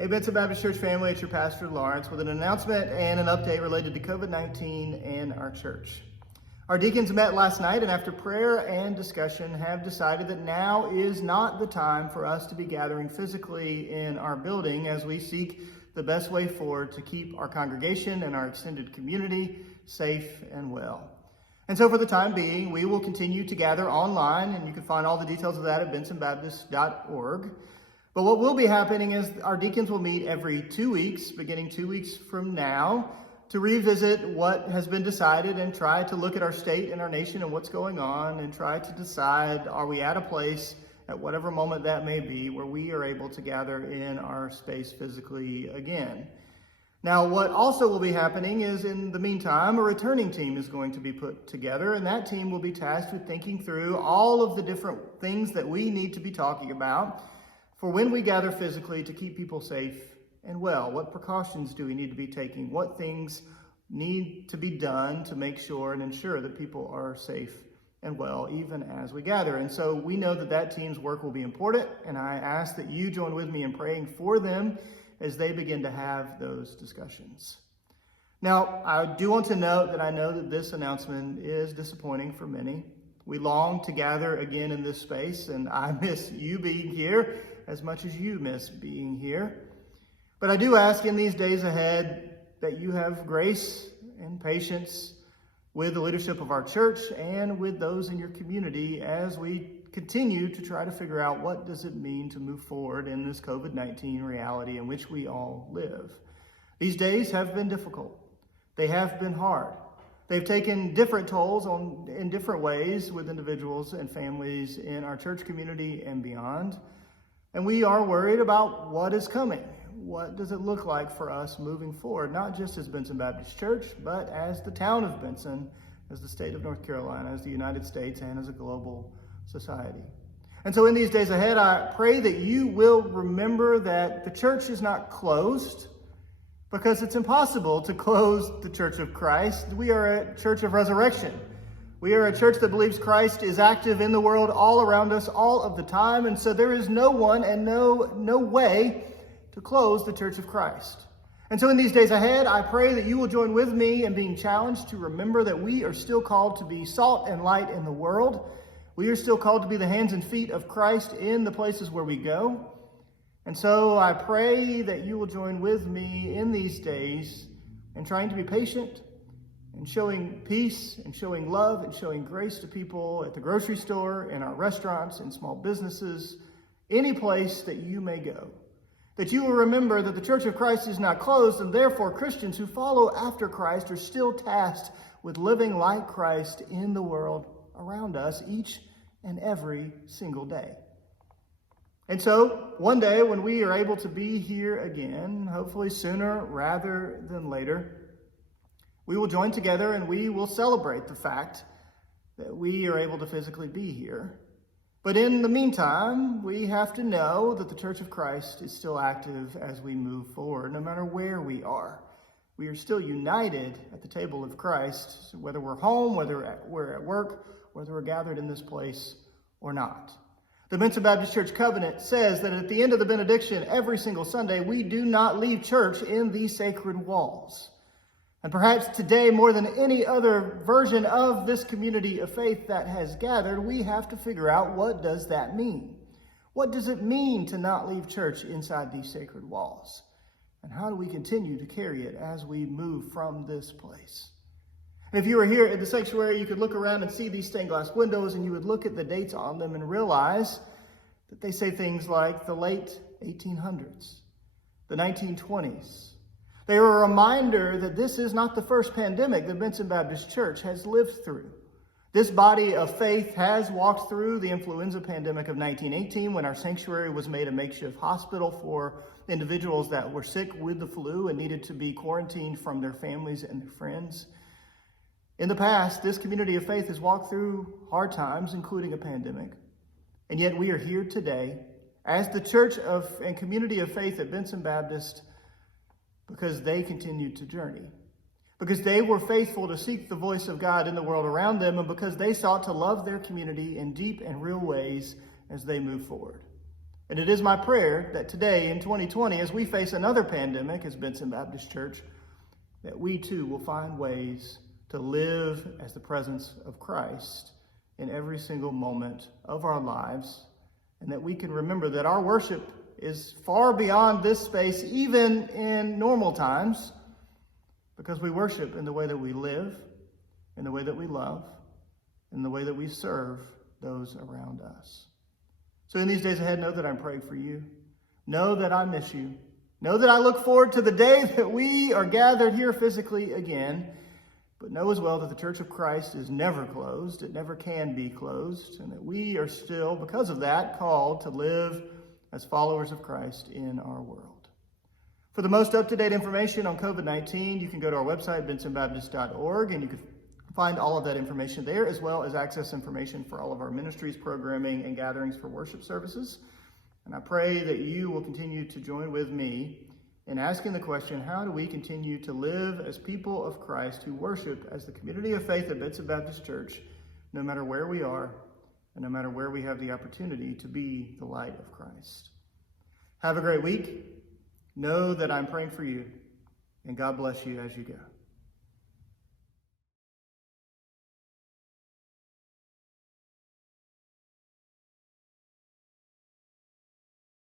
Hey, Benson Baptist Church family, it's your pastor Lawrence with an announcement and an update related to COVID-19 and our church. Our deacons met last night and after prayer and discussion have decided that now is not the time for us to be gathering physically in our building as we seek the best way forward to keep our congregation and our extended community safe and well. And so for the time being, we will continue to gather online, and you can find all the details of that at bensonbaptist.org. But what will be happening is our deacons will meet every 2 weeks, beginning 2 weeks from now, to revisit what has been decided and try to look at our state and our nation and what's going on and try to decide, are we at a place at whatever moment that may be where we are able to gather in our space physically again. Now, what also will be happening is in the meantime, a returning team is going to be put together, and that team will be tasked with thinking through all of the different things that we need to be talking about for when we gather physically to keep people safe and well. What precautions do we need to be taking? What things need to be done to make sure and ensure that people are safe and well, even as we gather? And so we know that that team's work will be important, and I ask that you join with me in praying for them as they begin to have those discussions. Now, I do want to note that I know that this announcement is disappointing for many. We long to gather again in this space, and I miss you being here as much as you miss being here. But I do ask in these days ahead that you have grace and patience with the leadership of our church and with those in your community as we continue to try to figure out what does it mean to move forward in this COVID-19 reality in which we all live. These days have been difficult. They have been hard. They've taken different tolls in different ways with individuals and families in our church community and beyond. And we are worried about what is coming. What does it look like for us moving forward, not just as Benson Baptist Church, but as the town of Benson, as the state of North Carolina, as the United States, and as a global society. And so in these days ahead, I pray that you will remember that the church is not closed, because it's impossible to close the Church of Christ. We are a church of resurrection. We are a church that believes Christ is active in the world all around us all of the time. And so there is no one and no way to close the Church of Christ. And so in these days ahead, I pray that you will join with me in being challenged to remember that we are still called to be salt and light in the world. We are still called to be the hands and feet of Christ in the places where we go. And so I pray that you will join with me in these days in trying to be patient and showing peace and showing love and showing grace to people at the grocery store, in our restaurants, in small businesses, any place that you may go. That you will remember that the Church of Christ is not closed, and therefore Christians who follow after Christ are still tasked with living like Christ in the world around us each and every single day. And so one day when we are able to be here again, hopefully sooner rather than later, we will join together and we will celebrate the fact that we are able to physically be here. But in the meantime, we have to know that the Church of Christ is still active as we move forward, no matter where we are. We are still united at the table of Christ, whether we're home, whether we're at work, whether we're gathered in this place or not. The Benson Baptist Church covenant says that at the end of the benediction every single Sunday, we do not leave church in these sacred walls. And perhaps today, more than any other version of this community of faith that has gathered, we have to figure out, what does that mean? What does it mean to not leave church inside these sacred walls? And how do we continue to carry it as we move from this place? And if you were here at the sanctuary, you could look around and see these stained glass windows, and you would look at the dates on them and realize that they say things like the late 1800s, the 1920s. They are a reminder that this is not the first pandemic that Benson Baptist Church has lived through. This body of faith has walked through the influenza pandemic of 1918 when our sanctuary was made a makeshift hospital for individuals that were sick with the flu and needed to be quarantined from their families and their friends. In the past, this community of faith has walked through hard times, including a pandemic. And yet we are here today as the church and community of faith at Benson Baptist because they continued to journey, because they were faithful to seek the voice of God in the world around them, and because they sought to love their community in deep and real ways as they move forward. And it is my prayer that today in 2020, as we face another pandemic as Benson Baptist Church, that we too will find ways to live as the presence of Christ in every single moment of our lives, and that we can remember that our worship is far beyond this space, even in normal times, because we worship in the way that we live, in the way that we love, in the way that we serve those around us. So in these days ahead, know that I'm praying for you. Know that I miss you. Know that I look forward to the day that we are gathered here physically again. But know as well that the Church of Christ is never closed. It never can be closed. And that we are still, because of that, called to live as followers of Christ in our world. For the most up-to-date information on COVID-19, you can go to our website, bensonbaptist.org, and you can find all of that information there, as well as access information for all of our ministries, programming, and gatherings for worship services. And I pray that you will continue to join with me in asking the question, how do we continue to live as people of Christ who worship as the community of faith at Benson Baptist Church, no matter where we are and no matter where we have the opportunity to be the light of Christ. Have a great week. Know that I'm praying for you, and God bless you as you go.